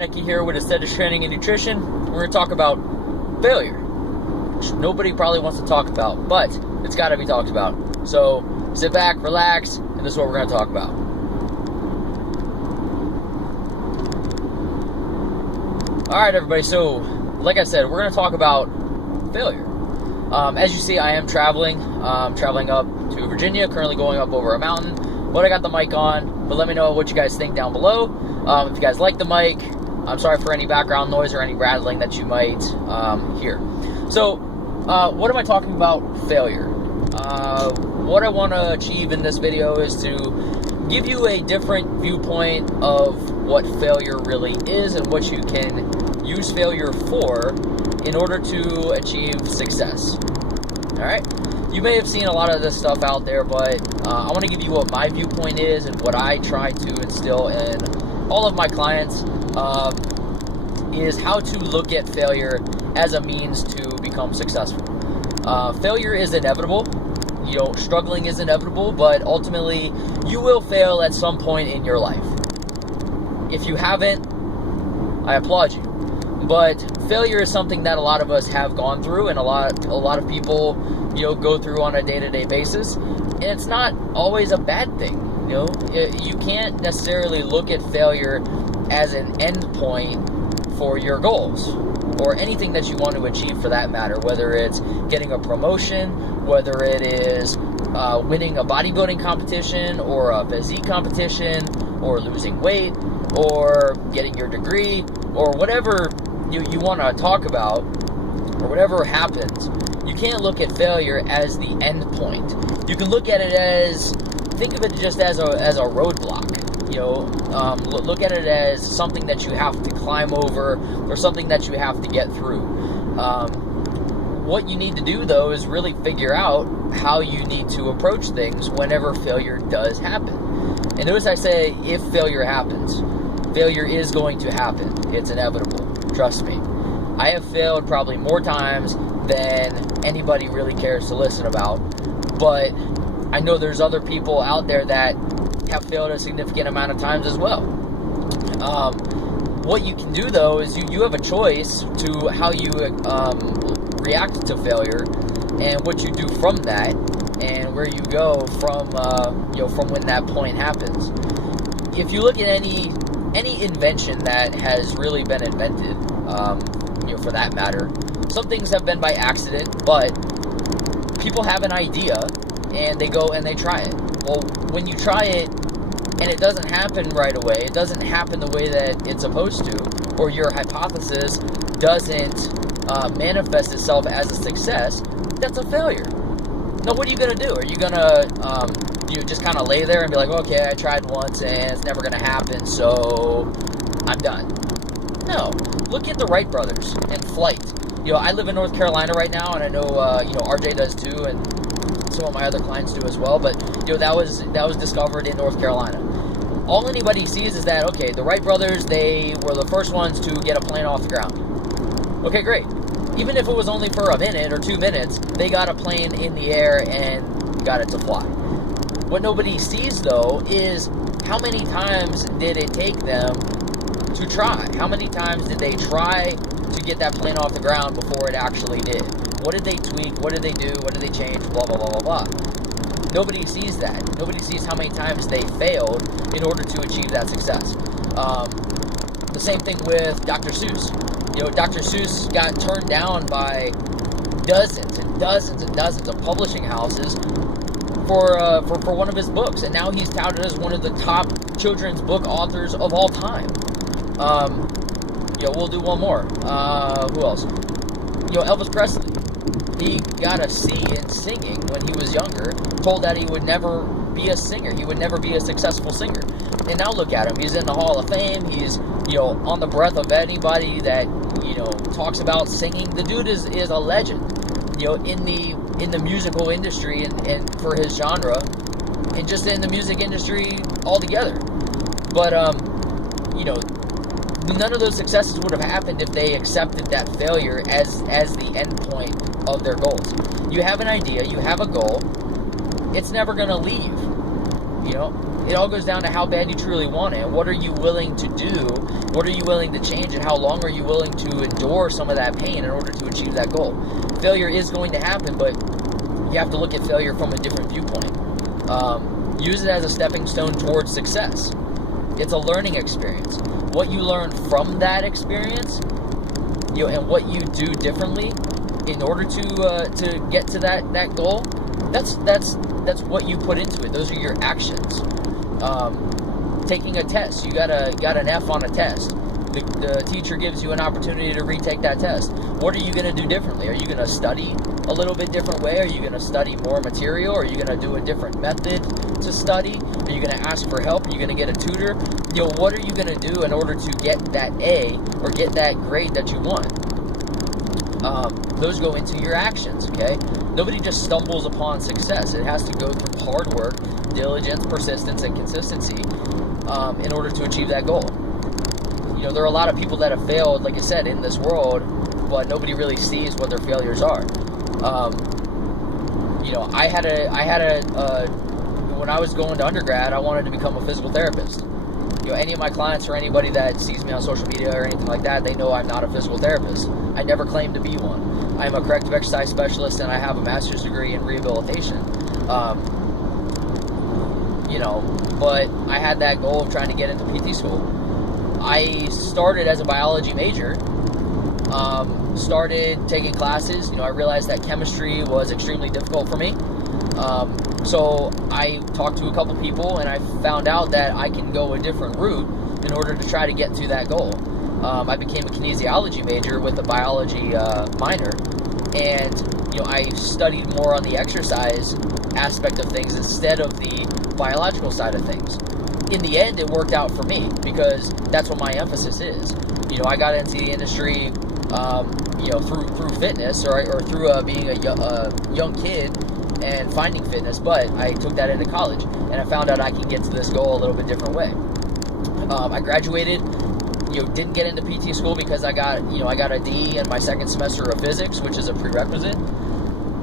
Nicky here with Aesthetics Training and Nutrition. We're going to talk about failure, which nobody probably wants to talk about, but it's got to be talked about. So sit back, relax, and this is what we're going to talk about. Alright everybody, so like I said, we're going to talk about failure. As you see, I am traveling. Traveling up to Virginia, currently going up over a mountain, but I got the mic on. But let me know what you guys think down below. If you guys like the mic, I'm sorry for any background noise or any rattling that you might hear. So, what am I talking about? Failure. What I want to achieve in this video is to give you a different viewpoint of what failure really is and what you can use failure for in order to achieve success. Alright? You may have seen a lot of this stuff out there, but I want to give you what my viewpoint is and what I try to instill in all of my clients is how to look at failure as a means to become successful. Failure is inevitable. You know, struggling is inevitable, but ultimately you will fail at some point in your life. If you haven't, I applaud you. But failure is something that a lot of us have gone through, and a lot of people, you know, go through on a day-to-day basis, and it's not always a bad thing. You know, you can't necessarily look at failure as an end point for your goals or anything that you want to achieve for that matter, whether it's getting a promotion, whether it is winning a bodybuilding competition or a physique competition, or losing weight, or getting your degree, or whatever you want to talk about, or whatever happens. You can't look at failure as the end point. You can look at it as, think of it just as a roadblock. You know, look at it as something that you have to climb over, or something that you have to get through. What you need to do, though, is really figure out how you need to approach things whenever failure does happen. And notice I say, if failure happens. Failure is going to happen. It's inevitable. Trust me. I have failed probably more times than anybody really cares to listen about. But I know there's other people out there that have failed a significant amount of times as well. What you can do, though, is you have a choice to how you react to failure, and what you do from that, and where you go from from when that point happens. If you look at any invention that has really been invented, for that matter, some things have been by accident, but people have an idea and they go and they try it. Well, when you try it and it doesn't happen right away, it doesn't happen the way that it's supposed to, or your hypothesis doesn't manifest itself as a success, that's a failure. Now, what are you going to do? Are you going to just kind of lay there and be like, okay, I tried once and it's never going to happen, so I'm done? No. Look at the Wright brothers and flight. You know, I live in North Carolina right now, and I know RJ does too, and some of my other clients do as well. But that was discovered in North Carolina. All anybody sees is that, okay, the Wright brothers, they were the first ones to get a plane off the ground. Okay, great. Even if it was only for a minute or 2 minutes, they got a plane in the air and got it to fly. What nobody sees, though, is how many times did it take them to try? How many times did they try to get that plane off the ground before it actually did? What did they tweak? What did they do? What did they change? Blah, blah, blah, blah, blah. Nobody sees that. Nobody sees how many times they failed in order to achieve that success. The same thing with Dr. Seuss. Dr. Seuss got turned down by dozens and dozens and dozens of publishing houses for one of his books, and now he's touted as one of the top children's book authors of all time. We'll do one more. Who else? Elvis Presley. He got a C in singing when he was younger, told that he would never be a singer. He would never be a successful singer. And now look at him. He's in the Hall of Fame. He's, on the breath of anybody that, talks about singing. The dude is a legend, in the musical industry and for his genre, and just in the music industry altogether. But, none of those successes would have happened if they accepted that failure as the end point of their goals. You have an idea, you have a goal, it's never going to leave. it all goes down to how bad you truly want it. What are you willing to do? What are you willing to change? And how long are you willing to endure some of that pain in order to achieve that goal? Failure is going to happen, but you have to look at failure from a different viewpoint. Use it as a stepping stone towards success. It's a learning experience. What you learn from that experience, and what you do differently in order to get to that goal, that's what you put into it. Those are your actions. Taking a test, you got an F on a test. The teacher gives you an opportunity to retake that test. What are you going to do differently? Are you going to study a little bit different way? Are you going to study more material? Are you going to do a different method to study? Are you going to ask for help? Are you going to get a tutor? What are you going to do in order to get that A or get that grade that you want? Those go into your actions, okay? Nobody just stumbles upon success. It has to go through hard work, diligence, persistence, and consistency in order to achieve that goal. There are a lot of people that have failed, like I said, in this world, but nobody really sees what their failures are. When I was going to undergrad, I wanted to become a physical therapist. Any of my clients or anybody that sees me on social media or anything like that, they know I'm not a physical therapist. I never claimed to be one. I'm a corrective exercise specialist, and I have a master's degree in rehabilitation. But I had that goal of trying to get into PT school. I started as a biology major, started taking classes. I realized that chemistry was extremely difficult for me. So I talked to a couple people, and I found out that I can go a different route in order to try to get to that goal. I became a kinesiology major with a biology minor, and I studied more on the exercise aspect of things instead of the biological side of things. In the end, it worked out for me because that's what my emphasis is. I got into the industry, through fitness or through being a young kid and finding fitness, but I took that into college, and I found out I can get to this goal a little bit different way. I graduated, didn't get into PT school because I got a D in my second semester of physics, which is a prerequisite.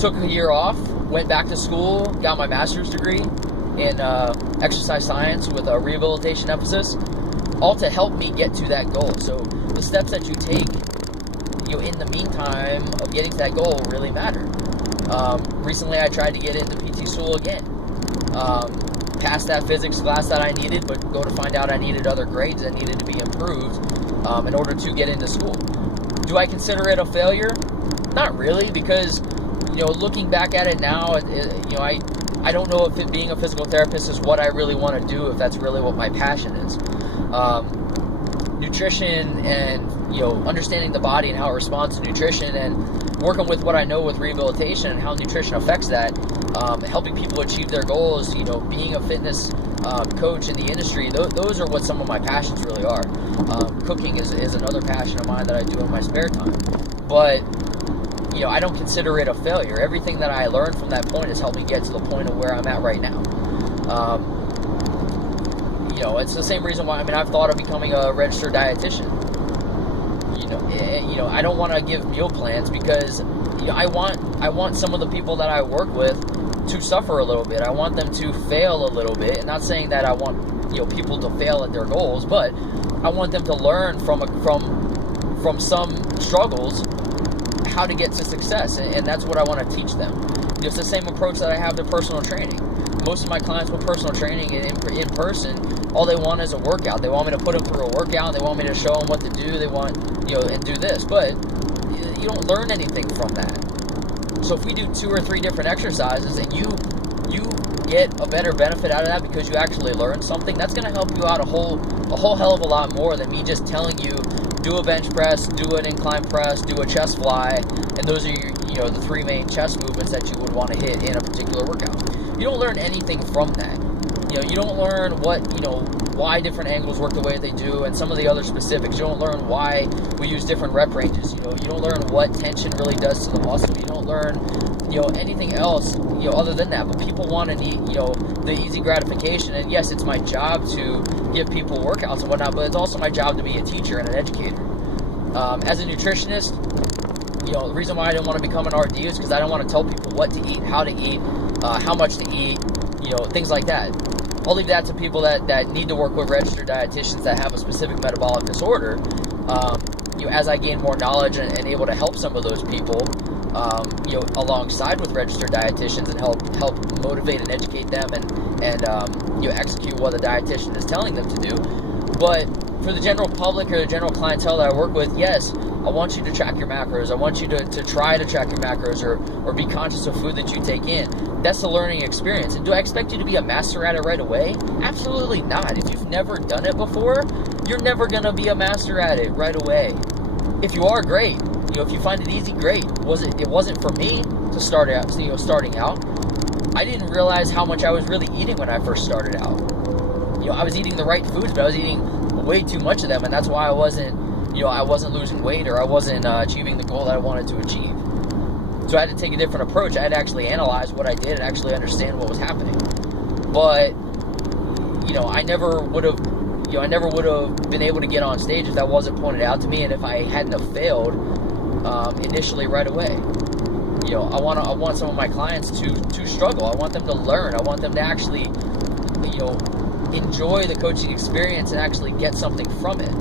Took a year off, went back to school, got my master's degree in exercise science with a rehabilitation emphasis, all to help me get to that goal. So the steps that you take, in the meantime of getting to that goal really matter. Recently I tried to get into PT school again. Passed that physics class that I needed, but go to find out I needed other grades that needed to be improved in order to get into school. Do I consider it a failure? Not really, because looking back at it now, I don't know if being a physical therapist is what I really want to do, if that's really what my passion is. Nutrition and understanding the body and how it responds to nutrition, and working with what I know with rehabilitation and how nutrition affects that, helping people achieve their goals, being a fitness coach in the industry, those are what some of my passions really are. Cooking is another passion of mine that I do in my spare time. But I don't consider it a failure. Everything that I learned from that point has helped me get to the point of where I'm at right now. It's the same reason why, I've thought of becoming a registered dietitian. I don't want to give meal plans because I want some of the people that I work with to suffer a little bit. I want them to fail a little bit. And not saying that I want people to fail at their goals, but I want them to learn from some struggles how to get to success, and that's what I want to teach them. It's the same approach that I have to personal training. Most of my clients with personal training in person, all they want is a workout. They want me to put them through a workout. They want me to show them what to do. They want, and do this. But you don't learn anything from that. So if we do 2 or 3 different exercises and you get a better benefit out of that because you actually learned something, that's going to help you out a whole hell of a lot more than me just telling you, do a bench press, do an incline press, do a chest fly, and those are your, the 3 main chest movements that you would want to hit in a particular workout. You don't learn anything from that. You don't learn why different angles work the way they do and some of the other specifics. You don't learn why we use different rep ranges. You don't learn what tension really does to the muscle. You don't learn, anything else, other than that. But people want to need, the easy gratification. And yes, it's my job to give people workouts and whatnot, but it's also my job to be a teacher and an educator. As a nutritionist, the reason why I didn't want to become an RD is because I don't want to tell people what to eat, how to eat, how much to eat, things like that. I'll leave that to people that need to work with registered dietitians that have a specific metabolic disorder. As I gain more knowledge and able to help some of those people, alongside with registered dietitians and help motivate and educate them and execute what the dietitian is telling them to do. But for the general public or the general clientele that I work with, yes, I want you to track your macros. I want you to try to track your macros or be conscious of food that you take in. That's the learning experience. And do I expect you to be a master at it right away? Absolutely not. If you've never done it before, you're never going to be a master at it right away. If you are, great. If you find it easy, great. It wasn't for me to start out, starting out. I didn't realize how much I was really eating when I first started out. I was eating the right foods, but I was eating way too much of them, and that's why I wasn't losing weight, or I wasn't achieving the goal that I wanted to achieve. So I had to take a different approach. I had to actually analyze what I did and actually understand what was happening. But I never would have been able to get on stage if that wasn't pointed out to me, and if I hadn't have failed initially right away. I want some of my clients to struggle. I want them to learn. I want them to actually enjoy the coaching experience and actually get something from it.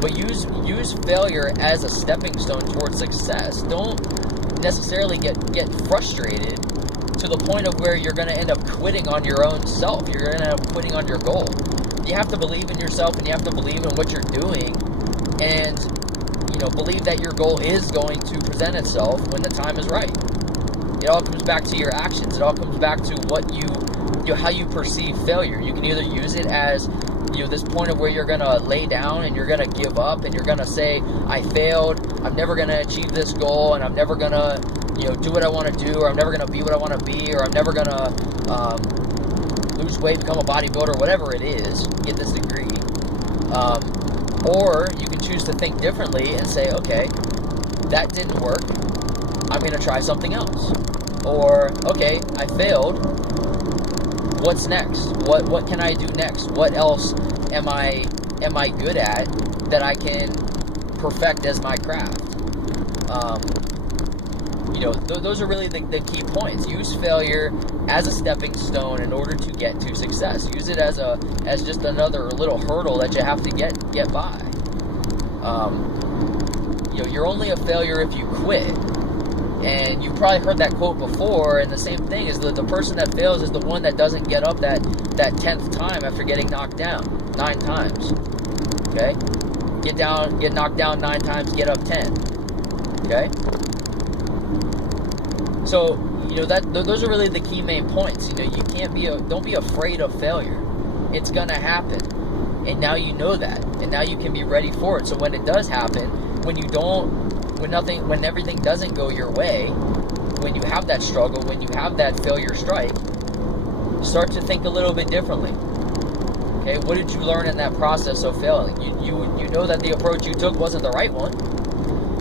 But use failure as a stepping stone towards success. Don't necessarily get frustrated to the point of where you're going to end up quitting on your own self. You're going to end up quitting on your goal. You have to believe in yourself, and you have to believe in what you're doing, and believe that your goal is going to present itself when the time is right. It all comes back to your actions. It all comes back to what how you perceive failure. You can either use it as this point of where you're going to lay down and you're going to give up and you're going to say, I failed, I'm never going to achieve this goal, and I'm never going to do what I want to do, or I'm never going to be what I want to be, or I'm never going to lose weight, become a bodybuilder, whatever it is, get this degree. Or you can choose to think differently and say, okay, that didn't work, I'm going to try something else. Or, okay, I failed, what's next? What can I do next? What else am I good at that I can perfect as my craft? Those are really the key points. Use failure as a stepping stone in order to get to success. Use it as just another little hurdle that you have to get by. You're only a failure if you quit. And you've probably heard that quote before, and the same thing is the person that fails is the one that doesn't get up that 10th time after getting knocked down 9 times. Okay? Get knocked down 9 times, get up 10. Okay? So, those are really the key main points. Don't be afraid of failure. It's gonna happen. And now you know that. And now you can be ready for it. So when it does happen, when everything doesn't go your way, when you have that struggle, when you have that failure strike, start to think a little bit differently. Okay, what did you learn in that process of failing? You know that the approach you took wasn't the right one.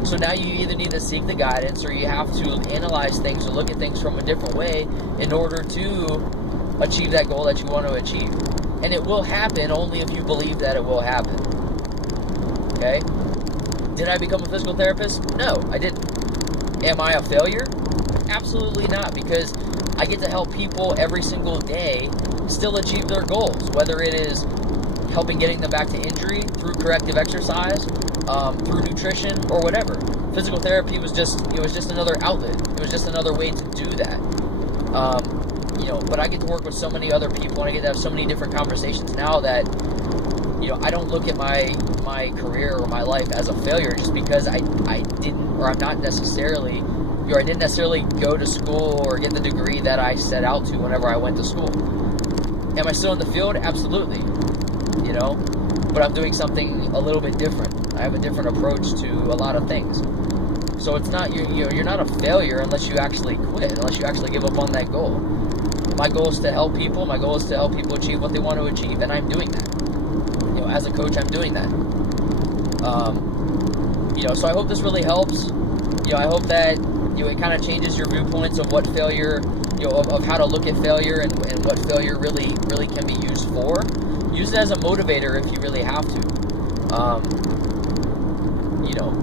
So now you either need to seek the guidance, or you have to analyze things or look at things from a different way in order to achieve that goal that you want to achieve. And it will happen only if you believe that it will happen. Okay? Did I become a physical therapist? No, I didn't. Am I a failure? Absolutely not, because I get to help people every single day still achieve their goals, whether it is helping getting them back to injury through corrective exercise, through nutrition, or whatever. Physical therapy was just another outlet. It was just another way to do that. But I get to work with so many other people, and I get to have so many different conversations now that I don't look at my career or my life as a failure just because I didn't necessarily go to school or get the degree that I set out to whenever I went to school. Am I still in the field? Absolutely. But I'm doing something a little bit different. I have a different approach to a lot of things. So it's not you're not a failure unless you actually quit, unless you actually give up on that goal. My goal is to help people. My goal is to help people achieve what they want to achieve, and I'm doing that. As a coach, I'm doing that. So I hope this really helps. I hope that it kind of changes your viewpoints of what failure, of how to look at failure and what failure really can be used for. Use it as a motivator if you really have to.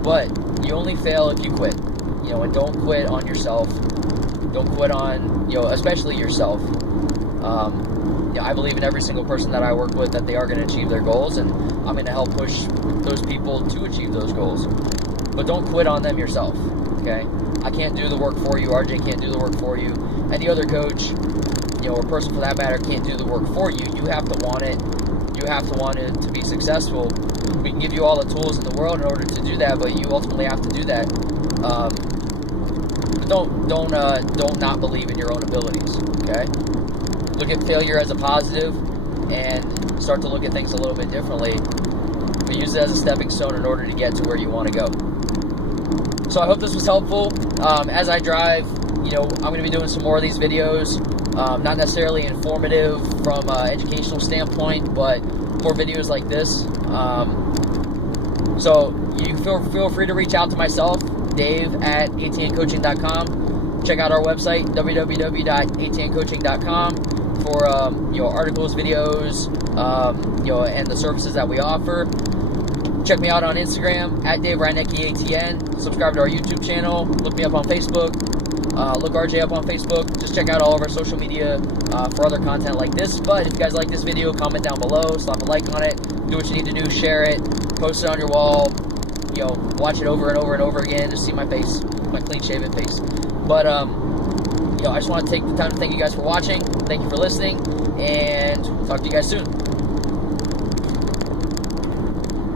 But you only fail if you quit. And don't quit on yourself. Don't quit on, especially yourself. I believe in every single person that I work with that they are going to achieve their goals, and I'm going to help push those people to achieve those goals. But don't quit on them yourself, okay? I can't do the work for you. RJ can't do the work for you. Any other coach, or person for that matter, can't do the work for you. You have to want it. You have to want it to be successful. We can give you all the tools in the world in order to do that, but you ultimately have to do that. But don't not believe in your own abilities, okay? Look at failure as a positive and start to look at things a little bit differently, but use it as a stepping stone in order to get to where you want to go. So I hope this was helpful. As I drive, I'm going to be doing some more of these videos. Not necessarily informative from an educational standpoint, but more videos like this. So you feel free to reach out to myself, Dave at atncoaching.com. Check out our website, www.atncoaching.com, for articles, videos, and the services that we offer. Check me out on Instagram at Dave Reinecke ATN. Subscribe to our YouTube channel. Look me up on Facebook. Look RJ up on Facebook. Just check out all of our social media for other content like this. But if you guys like this video, comment down below, slap a like on it, do what you need to do, share it, post it on your wall, watch it over and over and over again, just see my face, my clean-shaven face. But, I just want to take the time to thank you guys for watching, thank you for listening, and talk to you guys soon.